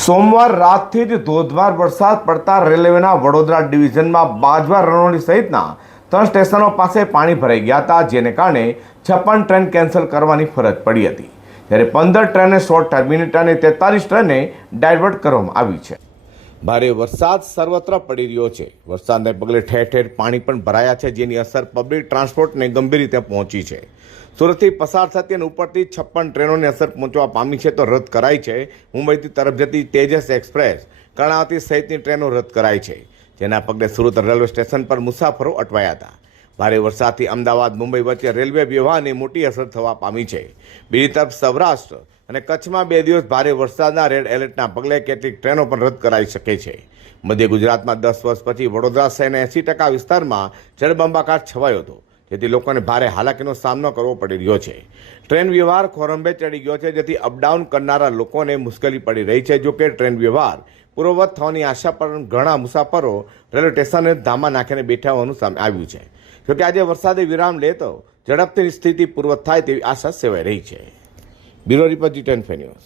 સોમવાર રાતથી જ ધોધમાર વરસાદ પડતા રેલવેના વડોદરા ડિવિઝનમાં બાજવા રણોલી સહિતના ત્રણ સ્ટેશનો પાસે પાણી ભરાઈ ગયા હતા, જેને કારણે છપ્પન ટ્રેન કેન્સલ કરવાની ફરજ પડી હતી. જ્યારે પંદર ટ્રેને શોર્ટ ટર્મિનેટ અને તેતાલીસ ટ્રેને ડાયવર્ટ કરવામાં આવી છે. ભારે વરસાદ સર્વત્ર પડી રહ્યો છે. વરસાદને પગલે ઠેર ઠેર પાણી પણ ભરાયા છે, જેની અસર પબ્લિક ટ્રાન્સપોર્ટને ગંભીર રીતે પહોંચી છે. સુરતથી પસાર થતી અને ઉપરથી છપ્પન ટ્રેનોની અસર પહોંચવા પામી છે તો રદ કરાઈ છે. મુંબઈથી તરફ જતી તેજસ એક્સપ્રેસ કર્ણાવતી સહિતની ટ્રેનો રદ કરાઈ છે. જેના પગલે સુરત રેલવે સ્ટેશન પર મુસાફરો અટવાયા હતા. ભારે વરસાદથી અમદાવાદ, મુંબઈ વચ્ચે રેલવે વ્યવહારને મોટી અસર થવા પામી છે. બીજી તરફ સૌરાષ્ટ્ર અને કચ્છમાં બે દિવસ ભારે વરસાદના રેડ એલર્ટના પગલે કેટલીક ટ્રેનો પણ રદ કરાઈ શકે છે. મધ્ય ગુજરાતમાં દસ વર્ષ પછી વડોદરા શહેરના એંસી ટકા વિસ્તારમાં જળબંબાકાર છવાયો હતો, જેથી લોકોને ભારે હાલાકીનો સામનો કરવો પડી રહ્યો છે. ટ્રેન વ્યવહાર ખોરંભે ચડી ગયો છે, જેથી અપડાઉન કરનારા લોકોને મુશ્કેલી પડી રહી છે. જોકે ટ્રેન વ્યવહાર પૂર્વવત થવાની આશા પર ઘણા મુસાફરો રેલવે સ્ટેશને ધામા નાખીને બેઠા હોવાનું સામે આવ્યું છે. જોકે આજે વરસાદે વિરામ લેતો ઝડપથી સ્થિતિ પૂર્વત થાય તેવી આશા સેવાઈ રહી છે. Biro Ripa, G10 Fenios.